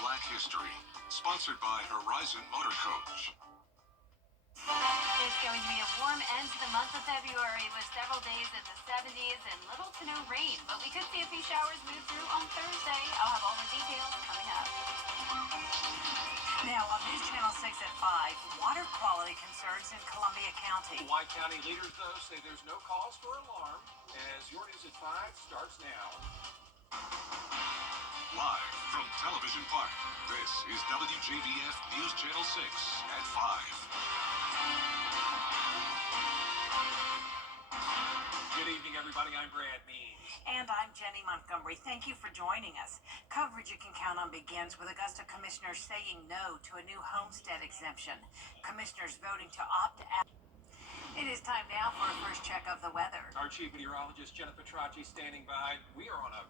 Black History, sponsored by Horizon Motor Coach. It's going to be a warm end to the month of February with several days in the 70s and little to no rain, but we could see a few showers move through on Thursday. I'll have all the details coming up. Now on News Channel 6 at 5, water quality concerns in Columbia County. Hawaii County leaders, though, say there's no cause for alarm as your News at 5 starts now. Live from Television Park, this is WJBF News Channel 6 at 5. Good evening, everybody. I'm Brad Means. And I'm Jenny Montgomery. Thank you for joining us. Coverage you can count on begins with Augusta commissioners saying no to a new homestead exemption. Commissioners voting to opt out. It is time now for a first check of the weather. Our chief meteorologist, Jenna Petracci, standing by. We are on a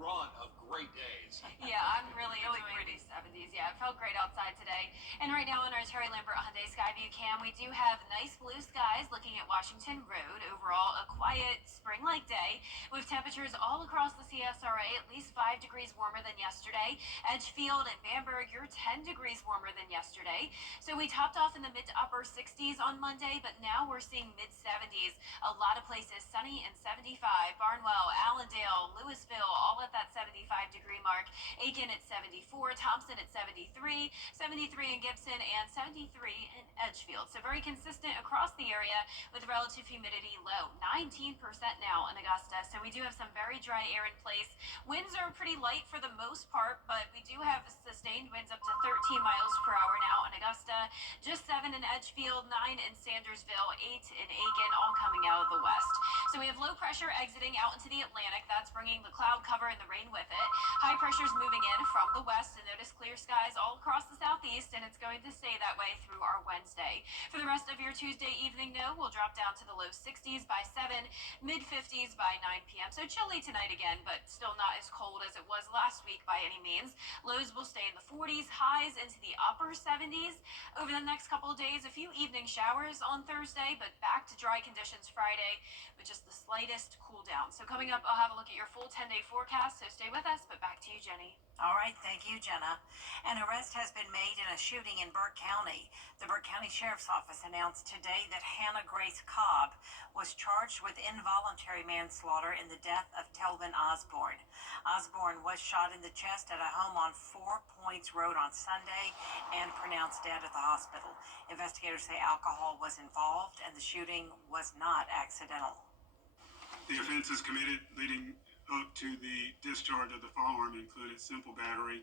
run of great days. Yeah, I'm really enjoying these 70s. Yeah, it felt great outside today. And right now on our Terry Lambert Hyundai Skyview cam, we do have nice blue skies looking at Washington Road. Overall, a quiet spring-like day with temperatures all across the CSRA at least 5 degrees warmer than yesterday. Edgefield and Bamberg, you're 10 degrees warmer than yesterday. So we topped off in the mid to upper 60s on Monday, but now we're seeing mid-70s. A lot of places sunny and 75. Barnwell, Allendale, Louisville, all at that 75-degree mark. Aiken at 74, Thompson at 73, 73 in Gibson, and 73 in Edgefield. So very consistent across the area with relative humidity low. 19% now in Augusta. So we do have some very dry air in place. Winds are pretty light for the most part, but we do have sustained winds up to 13 miles per hour now in Augusta. Just 7 in Edgefield, 9 in Sandersville, 8 in Aiken, all coming out of the west. So we have low pressure exiting out into the Atlantic. That's bringing the cloud cover and the rain with it. High pressure's moving in from the west, and notice clear skies all across the southeast, and it's going to stay that way through our Wednesday. For the rest of your Tuesday evening, though, we'll drop down to the low 60s by 7, mid-50s by 9 p.m. So chilly tonight again, but still not as cold as it was last week by any means. Lows will stay in the 40s, highs into the upper 70s. Over the next couple of days, a few evening showers on Thursday, but back to dry conditions Friday with just the slightest cool down. So coming up, I'll have a look at your full 10-day forecast, so stay with us, but back to you, Jenny. All right, thank you, Jenna. An arrest has been made in a shooting in Burke County. The Burke County Sheriff's Office announced today that Hannah Grace Cobb was charged with involuntary manslaughter in the death of Telvin Osborne. Osborne was shot in the chest at a home on 4 Points Road on Sunday and pronounced dead at the hospital. Investigators say alcohol was involved and the shooting was not accidental. The offenses committed leading up to the discharge of the firearm included simple battery,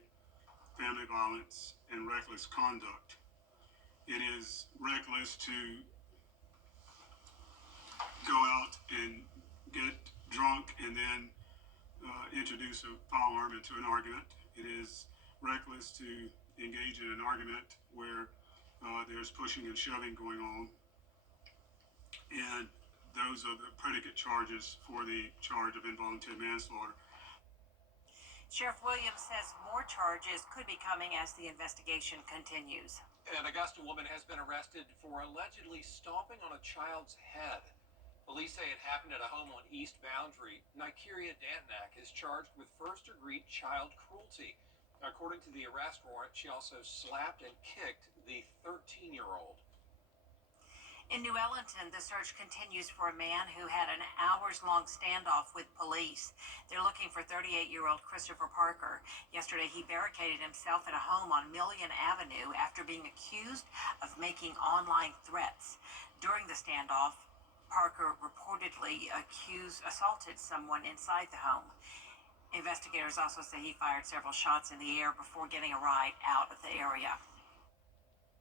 family violence, and reckless conduct. It is reckless to go out and get drunk and then introduce a firearm into an argument. It is reckless to engage in an argument where there's pushing and shoving going on. And those are the predicate charges for the charge of involuntary manslaughter. Sheriff Williams says more charges could be coming as the investigation continues. An Augusta woman has been arrested for allegedly stomping on a child's head. Police say it happened at a home on East Boundary. Nikeria Dantack is charged with first-degree child cruelty. According to the arrest warrant, she also slapped and kicked the 13-year-old. In New Ellington, the search continues for a man who had an hours-long standoff with police. They're looking for 38-year-old Christopher Parker. Yesterday, he barricaded himself at a home on Million Avenue after being accused of making online threats. During the standoff, Parker reportedly assaulted someone inside the home. Investigators also say he fired several shots in the air before getting a ride out of the area.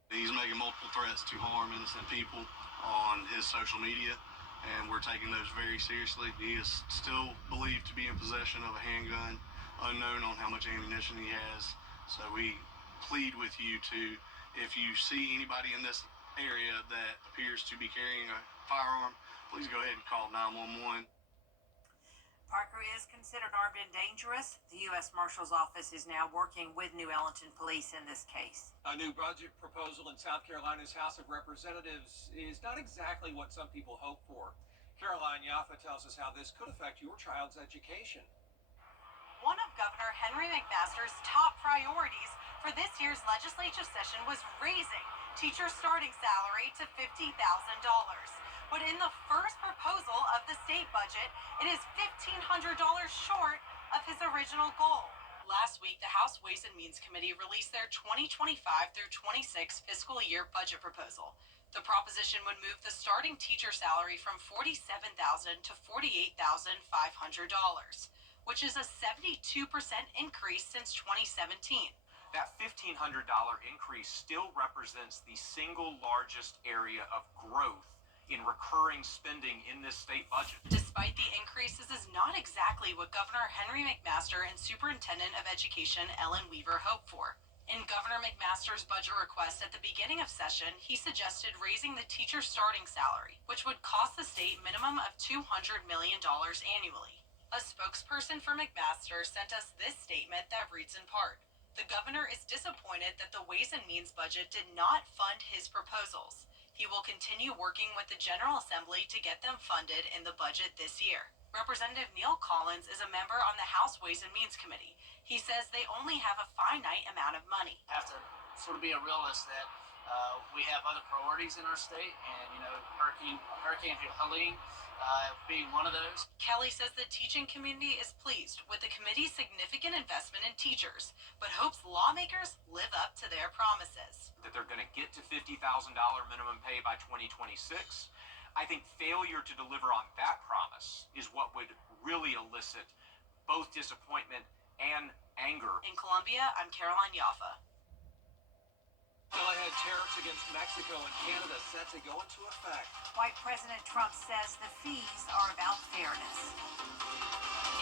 He's making multiple threats to harm innocent people on his social media, and we're taking those very seriously. He is still believed to be in possession of a handgun, unknown on how much ammunition he has. So we plead with you to, if you see anybody in this area that appears to be carrying a firearm, please go ahead and call 911. Parker is considered armed and dangerous. The U.S. Marshal's Office is now working with New Ellington Police in this case. A new budget proposal in South Carolina's House of Representatives is not exactly what some people hope for. Caroline Yaffa tells us how this could affect your child's education. One of Governor Henry McMaster's top priorities for this year's legislative session was raising teacher starting salary to $50,000. But in the first proposal of the state budget, it is $1,500 short of his original goal. Last week, the House Ways and Means Committee released their 2025 through 26 fiscal year budget proposal. The proposition would move the starting teacher salary from $47,000 to $48,500, which is a 72% increase since 2017. That $1,500 increase still represents the single largest area of growth in recurring spending in this state budget. Despite the increases, is not exactly what Governor Henry McMaster and Superintendent of Education Ellen Weaver hoped for. In Governor McMaster's budget request at the beginning of session, he suggested raising the teacher starting salary, which would cost the state minimum of $200 million annually. A spokesperson for McMaster sent us this statement that reads in part, "The governor is disappointed that the Ways and Means budget did not fund his proposals. He will continue working with the General Assembly to get them funded in the budget this year." Representative Neil Collins is a member on the House Ways and Means Committee. He says they only have a finite amount of money. Have to sort of be a realist that we have other priorities in our state, and Hurricane Helene being one of those. Kelly says the teaching community is pleased with the committee's significant investment in teachers, but hopes lawmakers live up to their promises. That they're going to get to $50,000 minimum pay by 2026. I think failure to deliver on that promise is what would really elicit both disappointment and anger. In Columbia, I'm Caroline Yaffa. Still ahead, tariffs against Mexico and Canada set to go into effect. White President Trump says the fees are about fairness.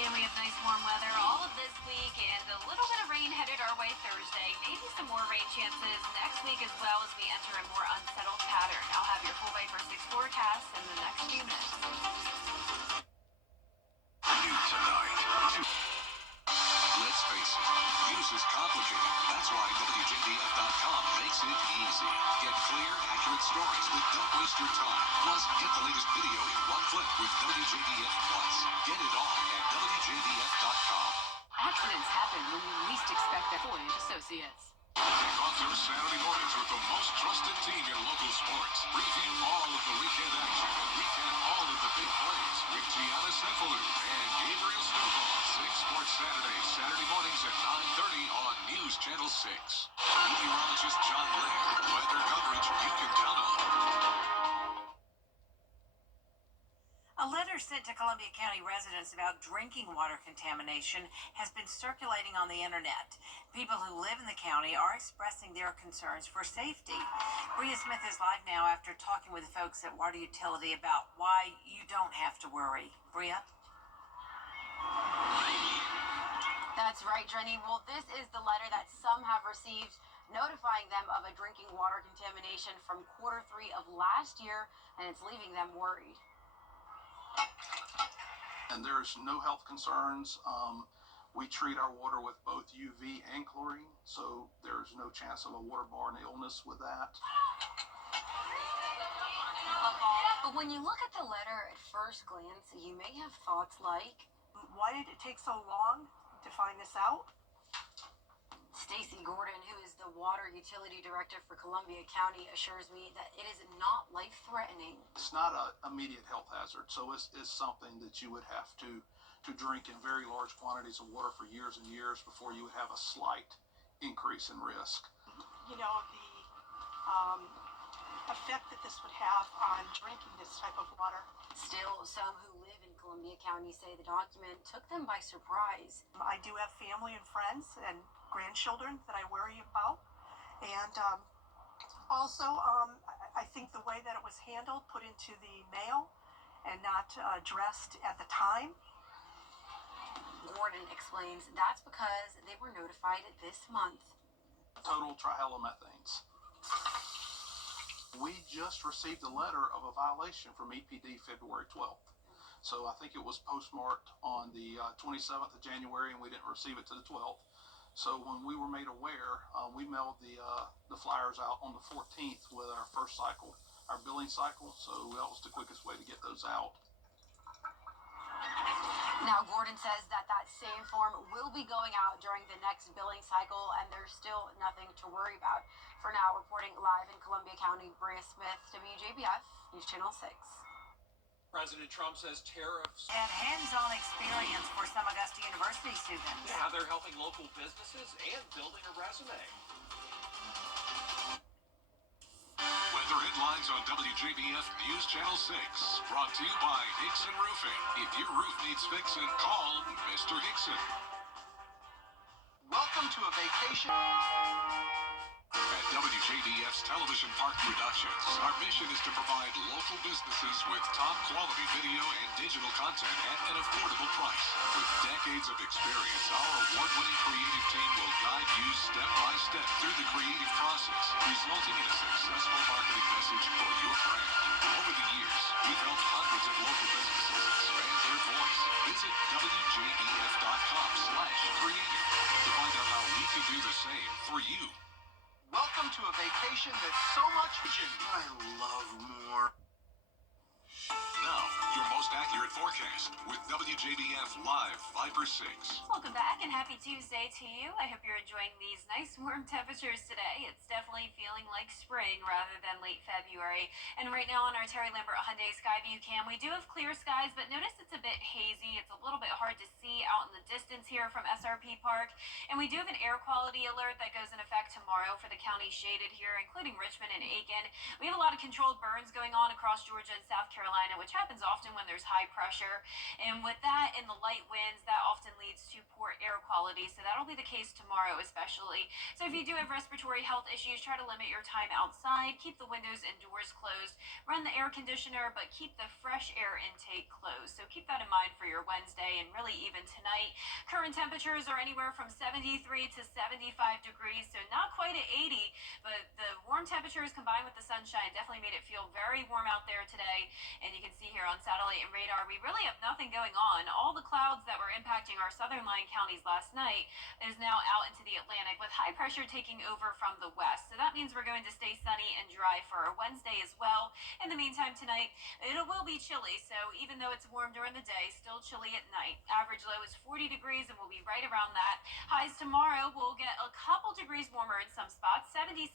And we have nice warm weather all of this week and a little bit of rain headed our way Thursday. Maybe some more rain chances next week as well as we enter a more unsettled pattern. I'll have your full Bay for 6 forecast in the next few minutes. New tonight. Let's face it, news is complicated. That's why WJBF.com makes it easy. Get clear, accurate stories that don't waste your time. Plus, get the latest video in one click with WJBF Plus. Get it all at WJBF.com. Accidents happen when you least expect them. Ford Associates. Kick off your Saturday mornings with the most trusted team in local sports. Preview all of the weekend action and recap all of the big plays with Gianna Cephalou and Gabriel Snowball. 6 Sports Saturday, Saturday mornings at 9:30 on News Channel 6. Meteorologist John Laird. Weather coverage you can count on. A letter sent to Columbia County residents about drinking water contamination has been circulating on the internet. People who live in the county are expressing their concerns for safety. Bria Smith is live now after talking with folks at Water Utility about why you don't have to worry. Bria? That's right, Jenny. Well, this is the letter that some have received notifying them of a drinking water contamination from Q3 of last year, and it's leaving them worried. And there's no health concerns. We treat our water with both UV and chlorine, so there's no chance of a waterborne illness with that. But when you look at the letter at first glance, you may have thoughts like, why did it take so long to find this out? Stacey Gordon, who is the water utility director for Columbia County, assures me that it is not life-threatening. It's not an immediate health hazard, so it's something that you would have to drink in very large quantities of water for years and years before you would have a slight increase in risk. You know, the effect that this would have on drinking this type of water. Still, some who live in Columbia County say the document took them by surprise. I do have family and friends and grandchildren that I worry about. And also, I think the way that it was handled, put into the mail and not addressed at the time. Gordon explains that's because they were notified this month. Total trihalomethanes. We just received a letter of a violation from EPD February 12th. So I think it was postmarked on the 27th of January, and we didn't receive it to the 12th. So when we were made aware, we mailed the flyers out on the 14th with our first cycle, our billing cycle. So that was the quickest way to get those out. Now, Gordon says that same form will be going out during the next billing cycle, and there's still nothing to worry about. For now, reporting live in Columbia County, Bria Smith, WJBF, News Channel 6. President Trump says tariffs And hands-on experience for some Augusta University students. how they're helping local businesses and building a resume. Weather headlines on WJBF News Channel 6. Brought to you by Hickson Roofing. If your roof needs fixing, call Mr. Hickson. Welcome to a vacation. At WJBF's Television Park Productions, our mission is to provide local businesses with top quality video and digital content at an affordable price. With decades of experience, our award-winning creative team will guide you step by step through the creative process, resulting in a successful marketing message for your brand. Over the years, we've helped hundreds of local businesses expand their voice. Visit WJBF.com/creative to find out how we can do the same for you. Welcome to a vacation that's so much vision. I love more. Now, your most accurate forecast with WJBF Live Viper 6. Welcome back and happy Tuesday to you. I hope you're enjoying these nice warm temperatures today. It's definitely feeling like spring rather than late February. And right now on our Terry Lambert Hyundai Skyview cam, we do have clear skies, but notice it's a bit hazy. It's a little bit hard to see out in the distance here from SRP Park. And we do have an air quality alert that goes in effect tomorrow for the county shaded here, including Richmond and Aiken. We have a lot of controlled burns going on across Georgia and South Carolina, which happens often when there's high pressure. And with that and the light winds, that often leads to poor air quality. So that'll be the case tomorrow especially. So if you do have respiratory health issues, try to limit your time outside. Keep the windows and doors closed. Run the air conditioner, but keep the fresh air intake closed. So keep that in mind for your Wednesday and really even tonight. Current temperatures are anywhere from 73 to 75 degrees. So not quite at 80, but the warm temperatures combined with the sunshine definitely made it feel very warm out there today. And you can see here on satellite and radar, we really have nothing going on. All the clouds that were impacting our southern line counties last night is now out into the Atlantic with high pressure taking over from the west. So that means we're going to stay sunny and dry for our Wednesday as well. In the meantime tonight, it will be chilly. So even though it's warm during the day, still chilly at night. Average low is 40 degrees and we'll be right around that. Highs tomorrow will get a couple degrees warmer in some spots, 77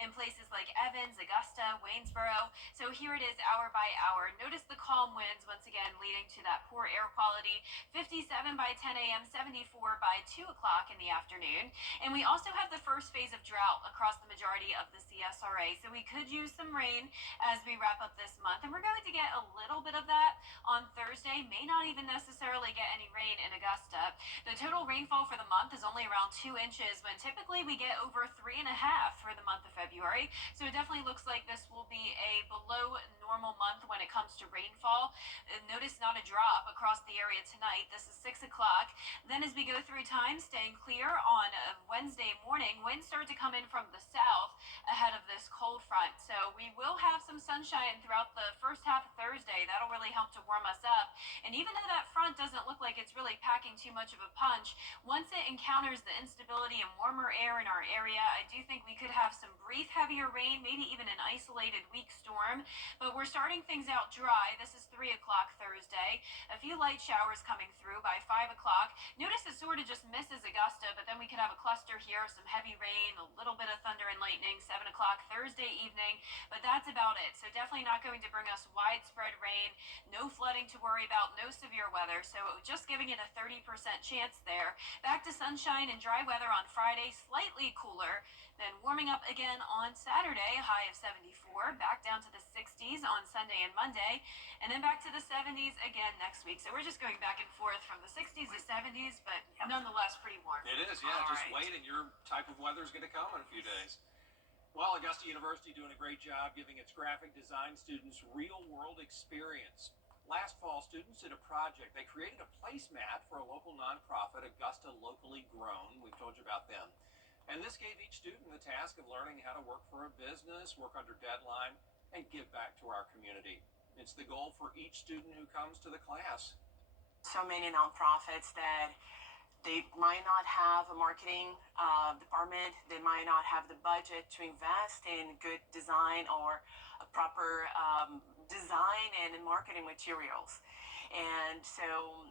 in places like Evans, Augusta, Waynesboro. So here it is hour by hour. Notice the calm winds once again leading to that poor air quality. 57 by 10 a.m., 74 by 2 o'clock in the afternoon. And we also have the first phase of drought across the majority of the CSRA. So we could use some rain as we wrap up this month. And we're going to get a little bit of that on Thursday. May not even necessarily get any rain in Augusta. The total rainfall for the month is only around 2 inches when typically we get over 3.5 for the month of February. So it definitely looks like this will be a below normal month when it comes to rainfall. Notice not a drop across the area tonight. This is 6 o'clock. Then as we go through time, staying clear on Wednesday morning, winds start to come in from the south ahead of this cold front. So we will have some sunshine throughout the first half of Thursday. That'll really help to warm us up. And even though that front doesn't look like it's really packing too much of a punch, once it encounters the instability and warmer air in our area, I do think we could have some brief heavier rain, maybe even an isolated weak storm. But we're starting things out dry. This is 3 o'clock Thursday. A few light showers coming through by 5 o'clock. Notice it sort of just misses Augusta, but then we could have a cluster here, some heavy rain, a little bit of thunder and lightning, 7 o'clock Thursday evening. But that's about it. So definitely not going to bring us widespread rain. No flooding to worry about, no severe weather. So just giving it a 30% chance there. Back to sunshine and dry weather on Friday, slightly cooler. Then warming up again on Saturday, a high of 74, back down to the 60s on Sunday and Monday, and then back to the 70s again next week. So we're just going back and forth from the 60s to 70s, but nonetheless pretty warm. It is, yeah. All Just right. wait, and your type of weather is going to come in a few days. Well, Augusta University doing a great job giving its graphic design students real-world experience. Last fall, students did a project. They created a placemat for a local nonprofit, Augusta Locally Grown. We've told you about them. And this gave each student the task of learning how to work for a business, work under deadline, and give back to our community. It's the goal for each student who comes to the class. So many nonprofits that they might not have a marketing department, they might not have the budget to invest in good design or a proper design and marketing materials. And so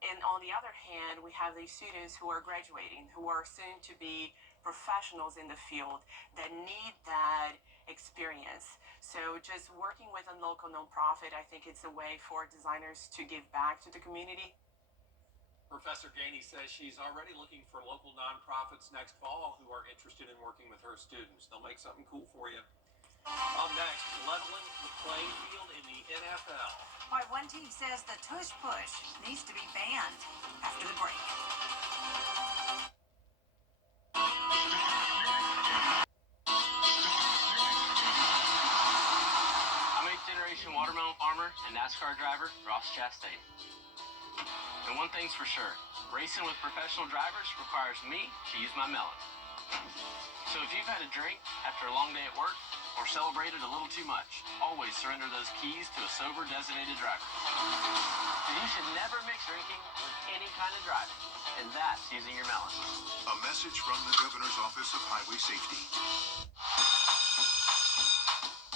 And on the other hand, we have these students who are graduating, who are soon to be professionals in the field that need that experience. So just working with a local nonprofit, I think it's a way for designers to give back to the community. Professor Gainey says she's already looking for local nonprofits next fall who are interested in working with her students. They'll make something cool for you. Up next, leveling the playing field in the NFL. Why one team says the tush push needs to be banned after the break. I'm 8th-generation watermelon farmer and NASCAR driver Ross Chastain. And one thing's for sure, racing with professional drivers requires me to use my melon. So if you've had a drink after a long day at work or celebrated a little too much, always surrender those keys to a sober designated driver. And you should never mix drinking with any kind of driving, and that's using your melon. A message from the Governor's Office of Highway Safety.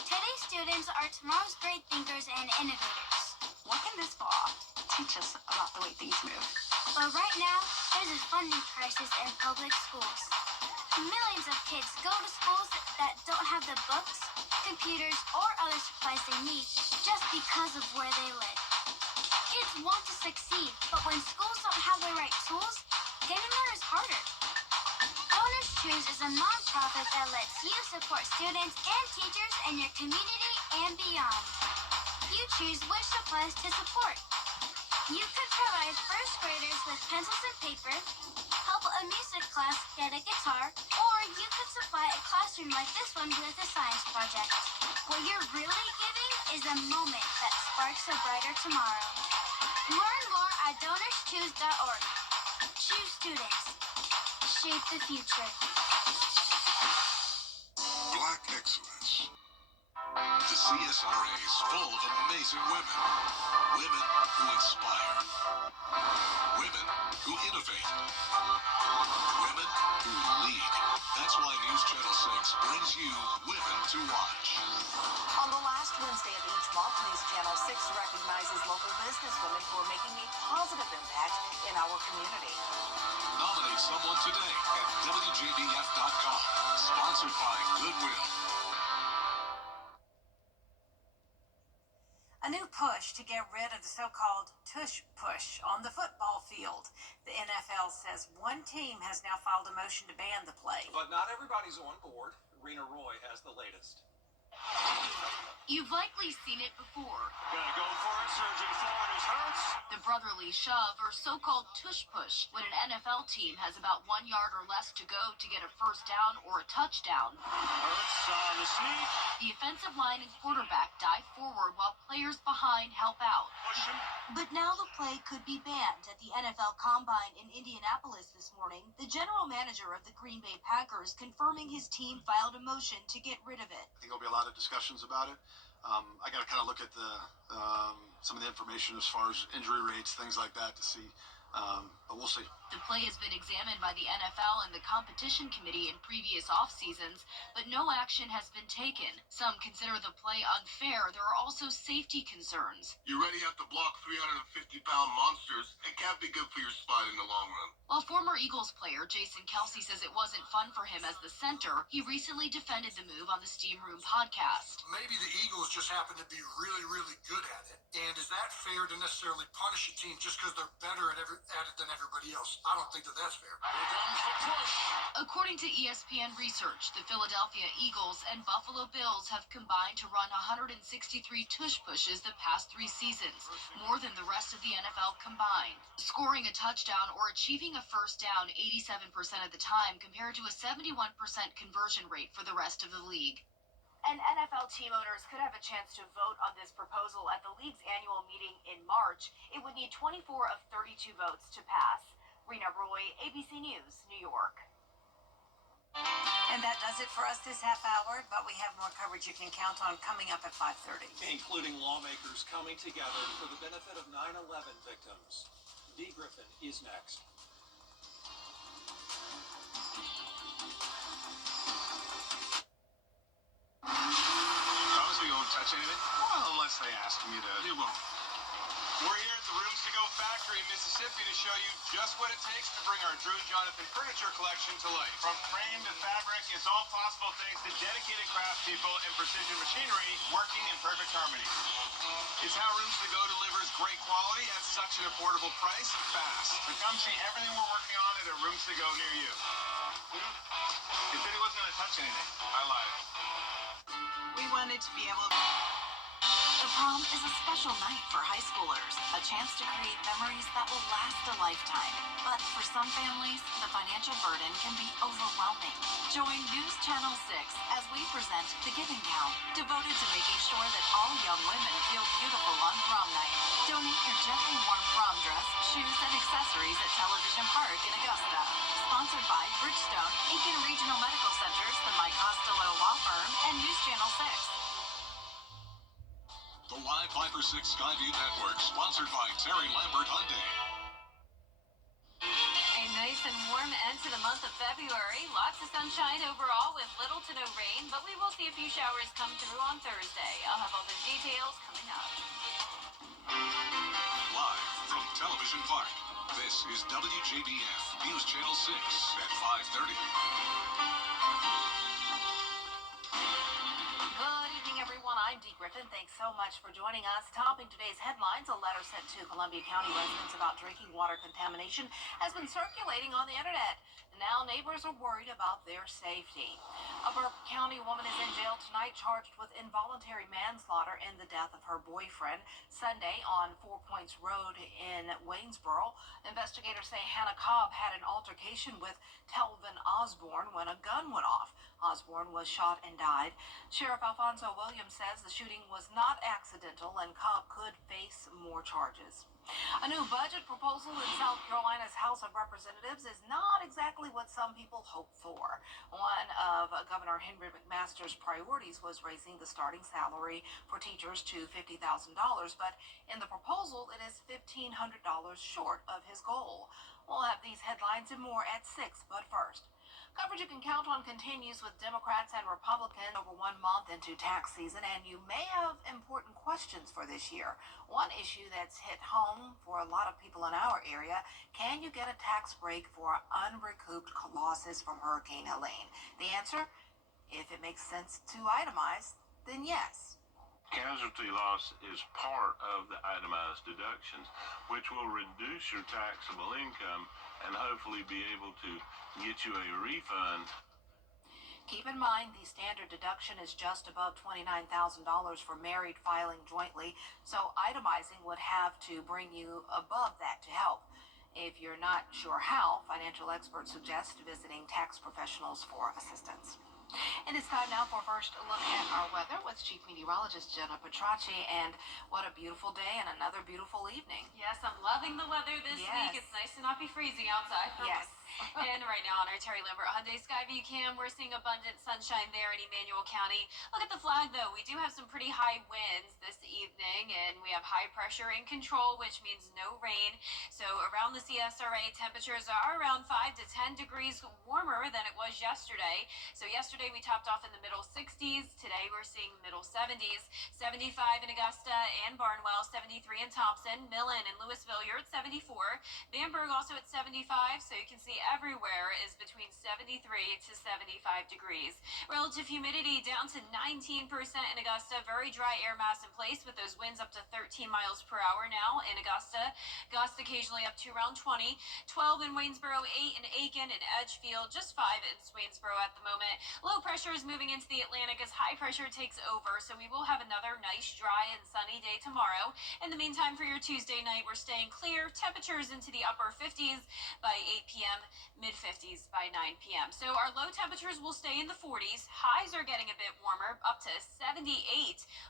Today's students are tomorrow's great thinkers and innovators. What can this fall teach us about the way things move? But right now, there's a funding crisis in public schools. Millions of kids go to schools that don't have the books, computers, or other supplies they need just because of where they live. Kids want to succeed, but when schools don't have the right tools, getting there is harder. Donors Choose is a nonprofit that lets you support students and teachers in your community and beyond. You choose which supplies to support. You could provide first graders with pencils and paper, help a music class get a guitar, or you could supply a classroom like this one with a science project. What you're really giving is a moment that sparks a brighter tomorrow. Learn more at DonorsChoose.org. Choose students. Shape the future. Black excellence. The CSRA is full of amazing women. Women who inspire. Women who innovate. Women who lead. That's why News Channel 6 brings you Women to Watch. On the last Wednesday of each month, News Channel 6 recognizes local businesswomen who are making a positive impact in our community. Nominate someone today at WJBF.com. Sponsored by Goodwill. A new push to get rid of the so-called tush push on the football field. The NFL says one team has now filed a motion to ban the play. But not everybody's on board. Rena Roy has the latest. You've likely seen it before. Gotta go for it, surgeon Florida's hurts. The brotherly shove, or so-called tush push, when an NFL team has about 1 yard or less to go to get a first down or a touchdown. Hurts on the sneak. The offensive line and quarterback dive forward while players behind help out. Push him. But now the play could be banned at the NFL Combine in Indianapolis this morning. The general manager of the Green Bay Packers confirming his team filed a motion to get rid of it. I think there'll be a lot of discussions about it. I got to kind of look at some of the information as far as injury rates, things like that to see. But we'll see. The play has been examined by the NFL and the competition committee in previous off seasons, but no action has been taken. Some consider the play unfair. There are also safety concerns. You already have to block 350-pound monsters. It can't be good for your spine in the long run. While former Eagles player Jason Kelsey says it wasn't fun for him as the center, he recently defended the move on the Steam Room podcast. Maybe the Eagles just happen to be really, really good at it. And is that fair to necessarily punish a team just because they're better at it than everybody else? I don't think that that's fair. Here comes the push. According to ESPN research, the Philadelphia Eagles and Buffalo Bills have combined to run 163 tush pushes the past 3 seasons, more than the rest of the NFL combined. Scoring a touchdown or achieving a first down 87% of the time compared to a 71% conversion rate for the rest of the league. And NFL team owners could have a chance to vote on this proposal at the league's annual meeting in March. It would need 24 of 32 votes to pass. Rena Roy, ABC News, New York. And that does it for us this half hour, but we have more coverage you can count on coming up at 5:30. Including lawmakers coming together for the benefit of 9/11 victims. Dee Griffin is next. Promise me you won't touch anything? Well, unless they ask me to. You won't. We're here at the Rooms to Go factory in Mississippi to show you just what it takes to bring our Drew and Jonathan furniture collection to life. From frame to fabric, it's all possible thanks to dedicated craftspeople and precision machinery working in perfect harmony. It's how Rooms to Go delivers great quality at such an affordable price, fast. So come see everything we're working on at a Rooms to Go near you. He said he wasn't going to touch anything. I lied. We wanted to be able to... The prom is a special night for high schoolers, a chance to create memories that will last a lifetime. But for some families, the financial burden can be overwhelming. Join News Channel 6 as we present The Giving Gown, devoted to making sure that all young women feel beautiful on prom night. Donate your gently warm prom dress, shoes, and accessories at Television Park in Augusta. Sponsored by Bridgestone, Aiken Regional Medical Centers, the Mike Costello Law Firm, and News Channel 6. The Live 5 for 6 Skyview Network, sponsored by Terry Lambert Hyundai. A nice and warm end to the month of February. Lots of sunshine overall with little to no rain, but we will see a few showers come through on Thursday. I'll have all the details coming up. Live from Television Park, this is WJBF News Channel 6 at 5:30. Good evening, everyone. I'm Dee Griffin. Thanks so much for joining us. Topping today's headlines, a letter sent to Columbia County residents about drinking water contamination has been circulating on the internet. Now neighbors are worried about their safety. A Burke County woman is in jail tonight charged with involuntary manslaughter in the death of her boyfriend Sunday on 4 Points Road in Waynesboro. Investigators say Hannah Cobb had an altercation with Telvin Osborne when a gun went off. Osborne was shot and died. Sheriff Alfonso Williams says the shooting was not accidental and Cobb could face more charges. A new budget proposal in South Carolina's House of Representatives is not exactly what some people hoped for. One of Governor Henry McMaster's priorities was raising the starting salary for teachers to $50,000, but in the proposal it is $1,500 short of his goal. We'll have these headlines and more at 6, but first, coverage you can count on continues with Democrats and Republicans over 1 month into tax season, and you may have important questions for this year. One issue that's hit home for a lot of people in our area: can you get a tax break for unrecouped losses from Hurricane Helene? The answer, if it makes sense to itemize, then yes. Casualty loss is part of the itemized deductions, which will reduce your taxable income and hopefully be able to get you a refund. Keep in mind, the standard deduction is just above $29,000 for married filing jointly, so itemizing would have to bring you above that to help. If you're not sure how, financial experts suggest visiting tax professionals for assistance. And it's time now for a first look at our weather with Chief Meteorologist Jenna Petracci. And what a beautiful day and another beautiful evening. Yes, I'm loving the weather this week. It's nice to not be freezing outside. Yes. And right now on our Terry Lambert Hyundai Skyview cam, we're seeing abundant sunshine there in Emmanuel County. Look at the flag, though. We do have some pretty high winds this evening, and we have high pressure in control, which means no rain. So around the CSRA, temperatures are around 5 to 10 degrees warmer than it was yesterday. So yesterday we topped off in the middle 60s. Today we're seeing middle 70s. 75 in Augusta and Barnwell, 73 in Thompson, Millen and Louisville, you're at 74. Bamberg also at 75, so you can see everywhere is between 73 to 75 degrees. Relative humidity down to 19% in Augusta. Very dry air mass in place with those winds up to 13 miles per hour now in Augusta. Gusts occasionally up to around 20. 12 in Waynesboro, 8 in Aiken and Edgefield, just 5 in Swainsboro at the moment. Low pressure is moving into the Atlantic as high pressure takes over, so we will have another nice, dry, and sunny day tomorrow. In the meantime, for your Tuesday night, we're staying clear. Temperatures into the upper 50s by 8 p.m., mid-50s by 9 p.m. So our low temperatures will stay in the 40s. Highs are getting a bit warmer, up to 78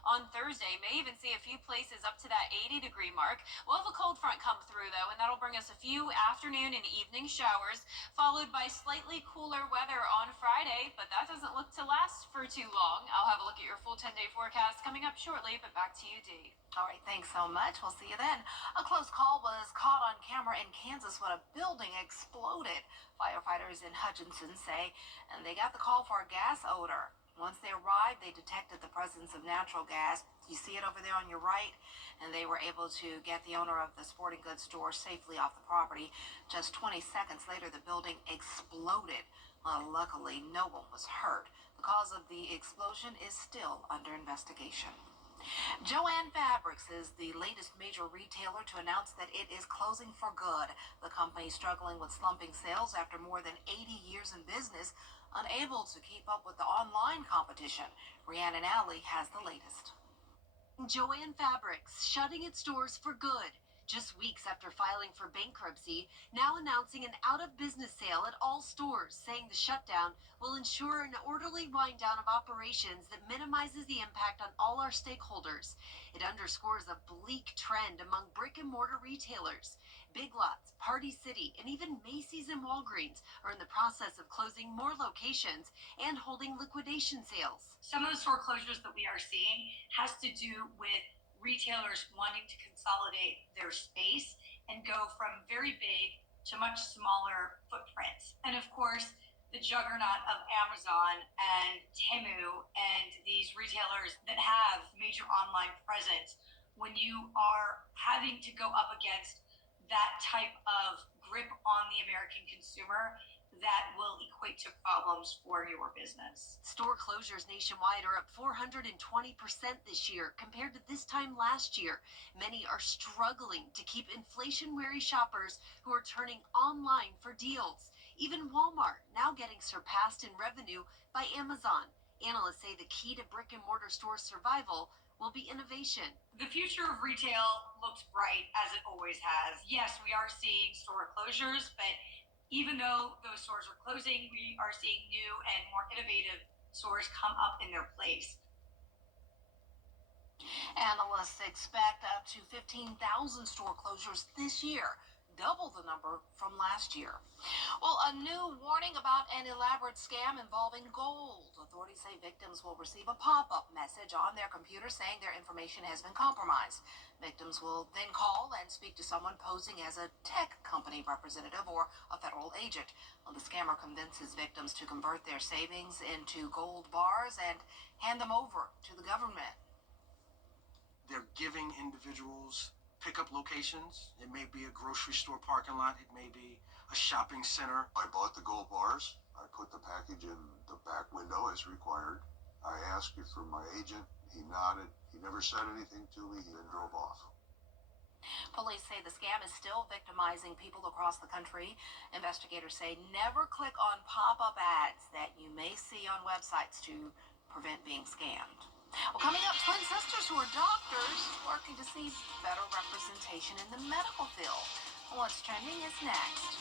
on Thursday. May even see a few places up to that 80-degree mark. We'll have a cold front come through, though, and that'll bring us a few afternoon and evening showers, followed by slightly cooler weather on Friday, but that doesn't look to last for too long. I'll have a look at your full 10-day forecast coming up shortly, but back to you, Dee. All right, thanks so much. We'll see you then. A close call was caught on camera in Kansas when a building exploded. Firefighters in Hutchinson say, and they got the call for a gas odor. Once they arrived, they detected the presence of natural gas. You see it over there on your right, and they were able to get the owner of the sporting goods store safely off the property. Just 20 seconds later, the building exploded. Luckily, no one was hurt. The cause of the explosion is still under investigation. Joann Fabrics is the latest major retailer to announce that it is closing for good. The company is struggling with slumping sales after more than 80 years in business, unable to keep up with the online competition. Rhiannon Alley has the latest. Joann Fabrics shutting its doors for good. Just weeks after filing for bankruptcy, now announcing an out-of-business sale at all stores, saying the shutdown will ensure an orderly wind-down of operations that minimizes the impact on all our stakeholders. It underscores a bleak trend among brick-and-mortar retailers. Big Lots, Party City, and even Macy's and Walgreens are in the process of closing more locations and holding liquidation sales. Some of the store closures that we are seeing has to do with retailers wanting to consolidate their space and go from very big to much smaller footprints. And of course, the juggernaut of Amazon and Temu and these retailers that have major online presence, when you are having to go up against that type of grip on the American consumer, that will equate to problems for your business. Store closures nationwide are up 420% this year compared to this time last year. Many are struggling to keep inflation-wary shoppers who are turning online for deals. Even Walmart now getting surpassed in revenue by Amazon. Analysts say the key to brick-and-mortar store survival will be innovation. The future of retail looks bright, as it always has. Yes, we are seeing store closures, but even though those stores are closing, we are seeing new and more innovative stores come up in their place. Analysts expect up to 15,000 store closures this year, double the number from last year. Well, a new warning about an elaborate scam involving gold. Authorities say victims will receive a pop-up message on their computer saying their information has been compromised. Victims will then call and speak to someone posing as a tech company representative or a federal agent. Well, the scammer convinces victims to convert their savings into gold bars and hand them over to the government. They're giving individuals pickup locations. It may be a grocery store parking lot. It may be a shopping center. I bought the gold bars. I put the package in the back window as required. I asked it from my agent. He nodded. He never said anything to me. He then drove off. Police say the scam is still victimizing people across the country. Investigators say never click on pop-up ads that you may see on websites to prevent being scammed. Well, coming up, twin sisters who are doctors working to see better representation in the medical field. What's trending is next.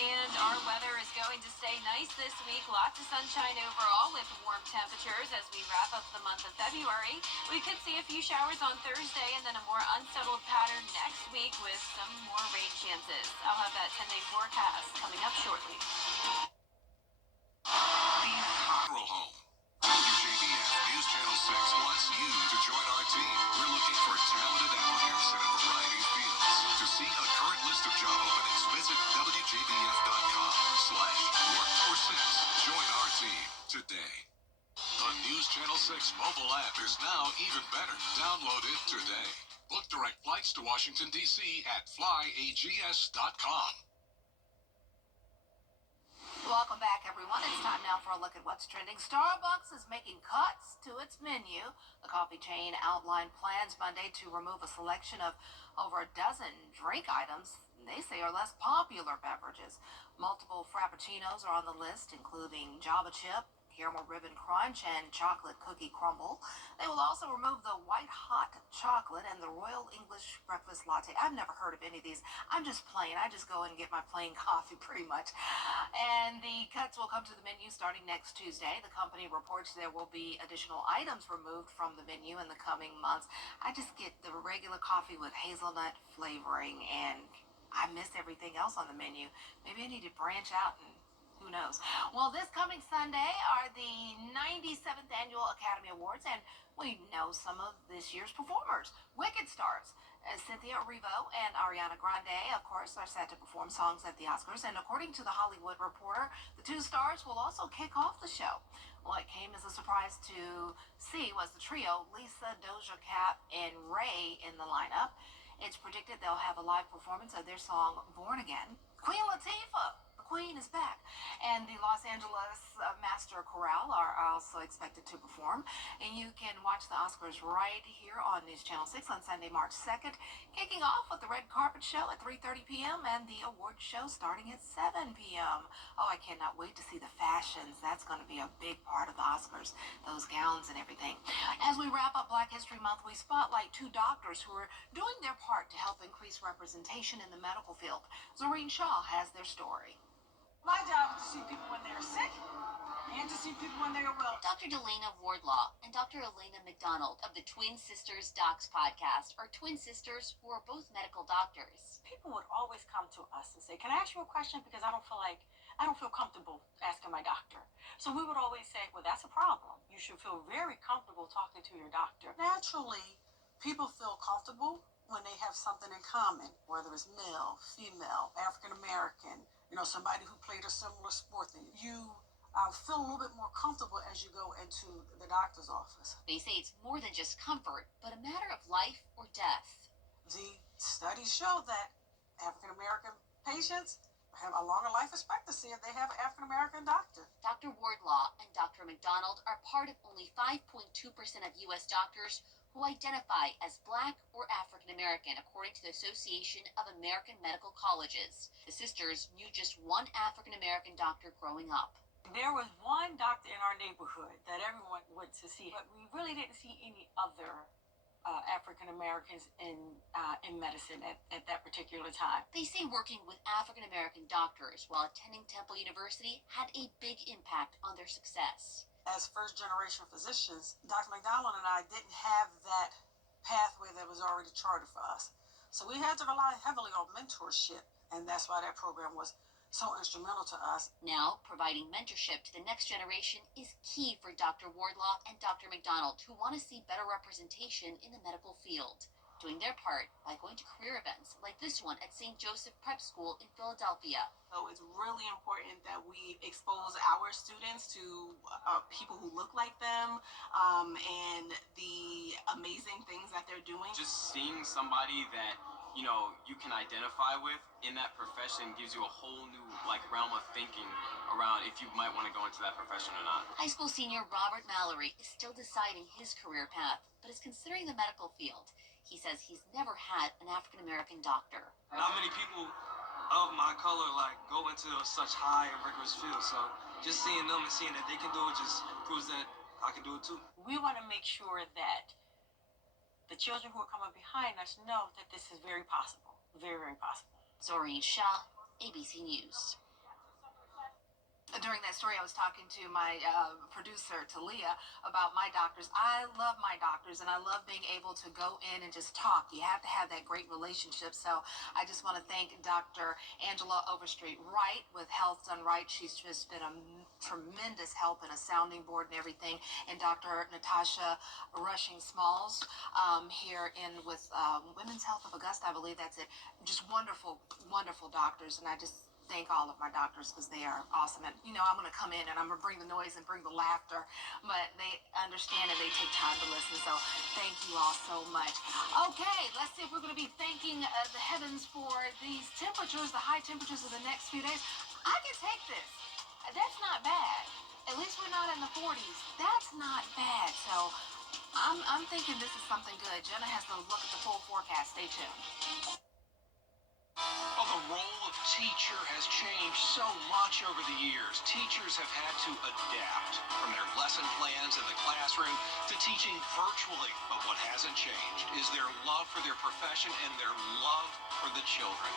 And our weather is going to stay nice this week. Lots of sunshine overall with warm temperatures as we wrap up the month of February. We could see a few showers on Thursday and then a more unsettled pattern next week with some more rain chances. I'll have that 10-day forecast coming up shortly. Conroe Home. WJBF News Channel 6 wants you to join our team. We're looking for talented applicants in a variety of fields. To see a current list of job openings, visit WJBF.com/work-for-6. Join our team today. The News Channel 6 mobile app is now even better. Download it today. Book direct flights to Washington, D.C. at flyags.com. Welcome back, everyone. It's time now for a look at what's trending. Starbucks is making cuts to its menu. The coffee chain outlined plans Monday to remove a selection of over a dozen drink items they say are less popular beverages. Multiple frappuccinos are on the list, including Java Chip, Caramel Ribbon Crunch, and Chocolate Cookie Crumble. They will also remove the White Hot Chocolate and the Royal English Breakfast Latte. I've never heard of any of these. I'm just plain. I just go and get my plain coffee pretty much. And the cuts will come to the menu starting next Tuesday. The company reports there will be additional items removed from the menu in the coming months. I just get the regular coffee with hazelnut flavoring, and I miss everything else on the menu. Maybe I need to branch out and who knows? Well, this coming Sunday are the 97th Annual Academy Awards, and we know some of this year's performers. Wicked stars Cynthia Erivo and Ariana Grande, of course, are set to perform songs at the Oscars. And according to The Hollywood Reporter, the two stars will also kick off the show. What came as a surprise to see was the trio, Lisa, Doja Cat, and Ray, in the lineup. It's predicted they'll have a live performance of their song Born Again. Queen Latifah, the Queen, is back. And the Los Angeles Master Chorale are also expected to perform. And you can watch the Oscars right here on News Channel 6 on Sunday, March 2nd, kicking off with the red carpet show at 3:30 p.m. and the award show starting at 7 p.m. Oh, I cannot wait to see the fashions. That's going to be a big part of the Oscars, those gowns and everything. As we wrap up Black History Month, we spotlight two doctors who are doing their part to help increase representation in the medical field. Zoreen Shaw has their story. My job is to see people when they're sick and to see people when they're well. Dr. Delana Wardlaw and Dr. Elena McDonald of the Twin Sisters Docs podcast are twin sisters who are both medical doctors. People would always come to us and say, "Can I ask you a question? Because I don't feel comfortable asking my doctor." So we would always say, "Well, that's a problem. You should feel very comfortable talking to your doctor." Naturally, people feel comfortable when they have something in common, whether it's male, female, African American, somebody who played a similar sport than you. You feel a little bit more comfortable as you go into the doctor's office. They say it's more than just comfort, but a matter of life or death. The studies show that African American patients have a longer life expectancy if they have an African American doctor. Dr. Wardlaw and Dr. McDonald are part of only 5.2% of U.S. doctors who identify as Black or African American, according to the Association of American Medical Colleges. The sisters knew just one African American doctor growing up. There was one doctor in our neighborhood that everyone went to see, but we really didn't see any other African Americans in medicine at that particular time. They say working with African American doctors while attending Temple University had a big impact on their success. As first-generation physicians, Dr. McDonald and I didn't have that pathway that was already charted for us. So we had to rely heavily on mentorship, and that's why that program was so instrumental to us. Now, providing mentorship to the next generation is key for Dr. Wardlaw and Dr. McDonald, who want to see better representation in the medical field, doing their part by going to career events like this one at St. Joseph Prep School in Philadelphia. So it's really important that we expose our students to people who look like them and the amazing things that they're doing. Just seeing somebody that you can identify with in that profession gives you a whole new realm of thinking around if you might want to go into that profession or not. High school senior Robert Mallory is still deciding his career path, but is considering the medical field. He says he's never had an African American doctor. Not many people of my color go into such high and rigorous fields, so just seeing them and seeing that they can do it just proves that I can do it too. We want to make sure that the children who are coming behind us know that this is very possible, very, very possible. Zoreen Shaw, ABC News. During that story, I was talking to my producer, Talia, about my doctors. I love my doctors, and I love being able to go in and just talk. You have to have that great relationship. So I just want to thank Dr. Angela Overstreet Wright with Health Done Right. She's just been a tremendous help and a sounding board and everything. And Dr. Natasha Rushing Smalls here with Women's Health of Augusta, I believe that's it. Just wonderful, wonderful doctors, and I just thank all of my doctors because they are awesome. And I'm going to come in and I'm going to bring the noise and bring the laughter, but they understand and they take time to listen. So thank you all so much. Okay, let's see if we're going to be thanking the heavens for these temperatures, the high temperatures of the next few days. I can take this. That's not bad. At least we're not in the 40s. That's not bad. So I'm thinking this is something good. Jenna has to look at the full forecast. Stay tuned. Well, the role of teacher has changed so much over the years. Teachers have had to adapt from their lesson plans in the classroom to teaching virtually. But what hasn't changed is their love for their profession and their love for the children.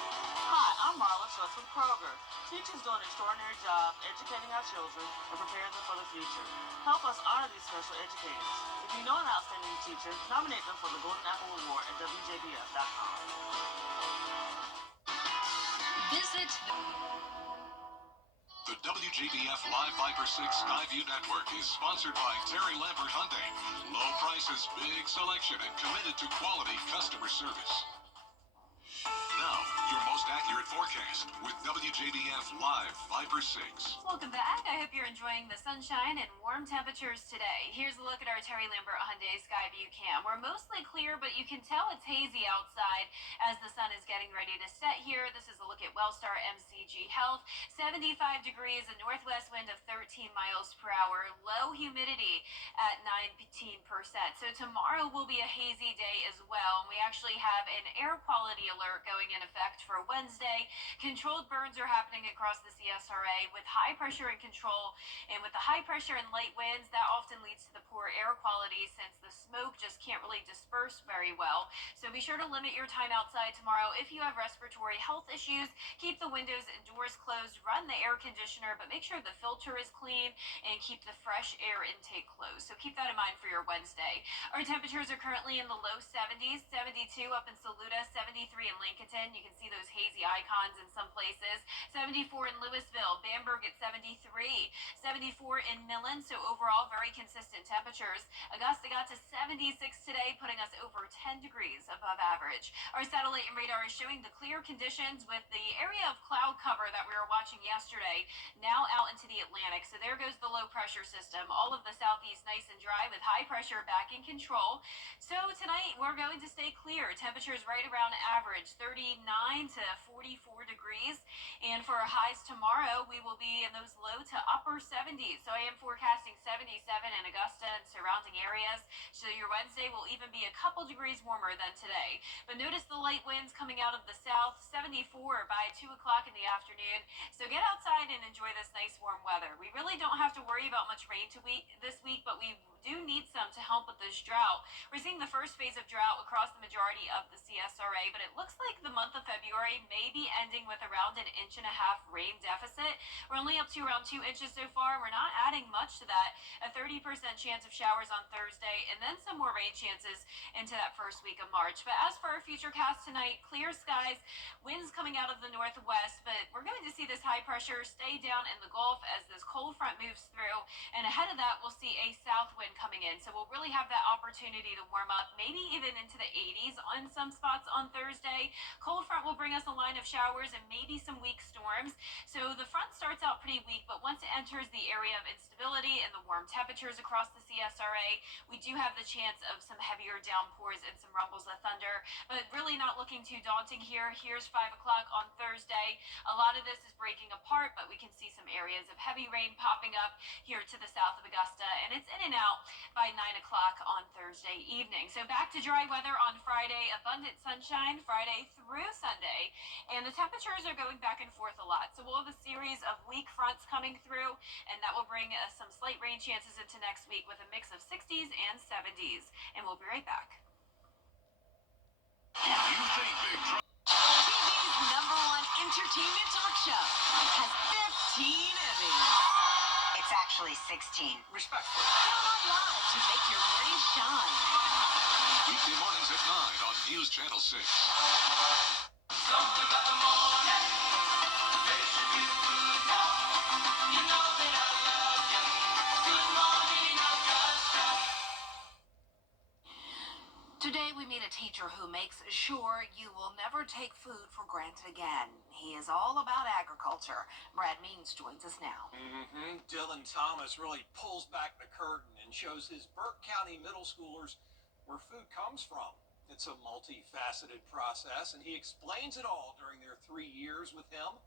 Hi, I'm Marla Schultz with Kroger. Teachers do an extraordinary job educating our children and preparing them for the future. Help us honor these special educators. If you know an outstanding teacher, nominate them for the Golden Apple Award at WJBF.com. Visit the WJBF Live Viper 6 Skyview Network is sponsored by Terry Lambert Hyundai. Low prices, big selection, and committed to quality customer service. accurate forecast with WJBF Live 5 or 6. Welcome back. I hope you're enjoying the sunshine and warm temperatures today. Here's a look at our Terry Lambert Hyundai Skyview cam. We're mostly clear, but you can tell it's hazy outside as the sun is getting ready to set here. This is a look at Wellstar MCG Health. 75 degrees, a northwest wind of 13 miles per hour, low humidity at 19%. So tomorrow will be a hazy day as well. We actually have an air quality alert going in effect for Wednesday. Controlled burns are happening across the CSRA with high pressure and control. And with the high pressure and light winds, that often leads to the poor air quality since the smoke just can't really disperse very well. So be sure to limit your time outside tomorrow. If you have respiratory health issues, keep the windows and doors closed, run the air conditioner, but make sure the filter is clean and keep the fresh air intake closed. So keep that in mind for your Wednesday. Our temperatures are currently in the low 70s, 72 up in Saluda, 73 in Lincoln. You can see those hazy icons in some places. 74 in Louisville, Bamberg at 73, 74 in Millen. So overall, very consistent temperatures. Augusta got to 76 today, putting us over 10 degrees above average. Our satellite and radar is showing the clear conditions with the area of cloud cover that we were watching yesterday now out into the Atlantic. So there goes the low pressure system. All of the southeast nice and dry with high pressure back in control. So tonight we're going to stay clear. Temperatures right around average, 39 to 44 degrees. And for our highs tomorrow, we will be in those low to upper 70s. So I am forecasting 77 in Augusta and surrounding areas. So your Wednesday will even be a couple degrees warmer than today. But notice the light winds coming out of the south, 74 by 2 o'clock in the afternoon. So get outside and enjoy this nice warm weather. We really don't have to worry about much rain this week, but we do need some to help with this drought. We're seeing the first phase of drought across the majority of the CSRA, but it looks like the month of February may be ending with around an 1.5 inch rain deficit. We're only up to around 2 inches so far. We're not adding much to that. A 30% chance of showers on Thursday, and then some more rain chances into that first week of March. But as for our futurecast tonight, clear skies, winds coming out of the northwest, but we're going to see this high pressure stay down in the Gulf as this cold front moves through, and ahead of that, we'll see a south wind coming in. So we'll really have that opportunity to warm up, maybe even into the 80s on some spots on Thursday. Cold front will bring us a line of showers and maybe some weak storms. So the front starts out pretty weak, but once it enters the area of instability and the warm temperatures across the CSRA, we do have the chance of some heavier downpours and some rumbles of thunder, but really not looking too daunting here. Here's 5 o'clock on Thursday. A lot of this is breaking apart, but we can see some areas of heavy rain popping up here to the south of Augusta, and it's in and out by 9 o'clock on Thursday evening. So back to dry weather on Friday, abundant sunshine Friday through Sunday, and the temperatures are going back and forth a lot. So we'll have a series of weak fronts coming through, and that will bring some slight rain chances into next week with a mix of 60s and 70s. And we'll be right back. You think Big Trouble? TV's #1 entertainment talk show has 15 Emmys. It's actually 16. Respectfully. Count on live to make your morning shine. Weekday mornings at 9 on News Channel 6. Something about the morning makes you feel good now. You know that I love you. Good morning, Augusta. Today we meet a teacher who makes sure you will never take food for granted again. He is all about agriculture. Brad Means joins us now. Dylan Thomas really pulls back the curtain and shows his Burke County middle schoolers where food comes from. It's a multifaceted process, and he explains it all during their 3 years with him.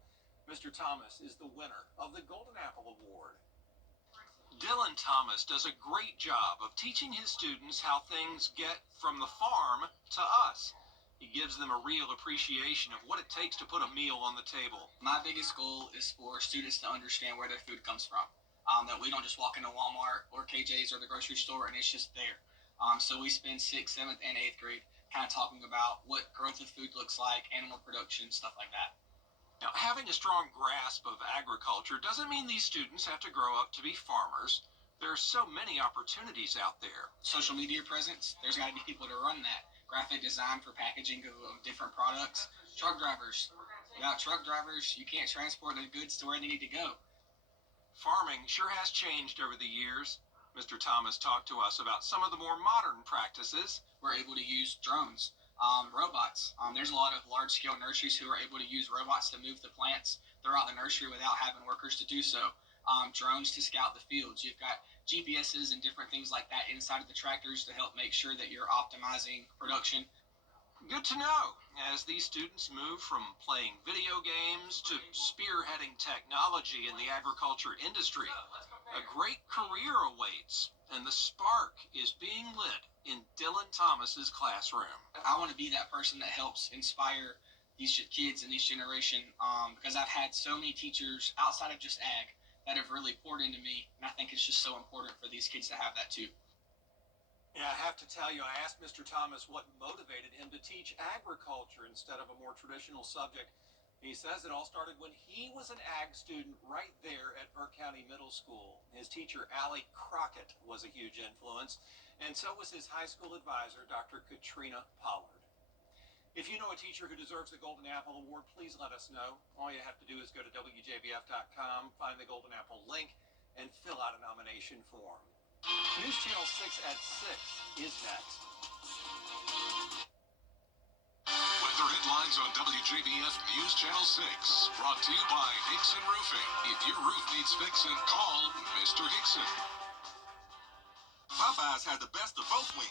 Mr. Thomas is the winner of the Golden Apple Award. Dylan Thomas does a great job of teaching his students how things get from the farm to us. He gives them a real appreciation of what it takes to put a meal on the table. My biggest goal is for students to understand where their food comes from. That we don't just walk into Walmart or KJ's or the grocery store and it's just there. So we spend 6th, 7th, and 8th grade kind of talking about what growth of food looks like, animal production, stuff like that. Now, having a strong grasp of agriculture doesn't mean these students have to grow up to be farmers. There are so many opportunities out there. Social media presence, there's got to be people to run that. Graphic design for packaging of different products. Truck drivers. Without truck drivers, you can't transport the goods to where they need to go. Farming sure has changed over the years. Mr. Thomas talked to us about some of the more modern practices. We're able to use drones. Robots. There's a lot of large-scale nurseries who are able to use robots to move the plants throughout the nursery without having workers to do so. Drones to scout the fields. You've got GPSs and different things like that inside of the tractors to help make sure that you're optimizing production. Good to know. As these students move from playing video games to spearheading technology in the agriculture industry, a great career awaits, and the spark is being lit in Dylan Thomas's classroom. I want to be that person that helps inspire these kids in this generation because I've had so many teachers outside of just ag that have really poured into me, and I think it's just so important for these kids to have that too. Yeah, I have to tell you, I asked Mr. Thomas what motivated him to teach agriculture instead of a more traditional subject. He says it all started when he was an ag student right there at Burke County Middle School. His teacher, Allie Crockett, was a huge influence, and so was his high school advisor, Dr. Katrina Pollard. If you know a teacher who deserves the Golden Apple Award, please let us know. All you have to do is go to WJBF.com, find the Golden Apple link, and fill out a nomination form. News Channel 6 at 6 is next. Weather headlines on WJBF News Channel 6. Brought to you by Hickson Roofing. If your roof needs fixing, call Mr. Hickson. Popeyes has the best of both wings.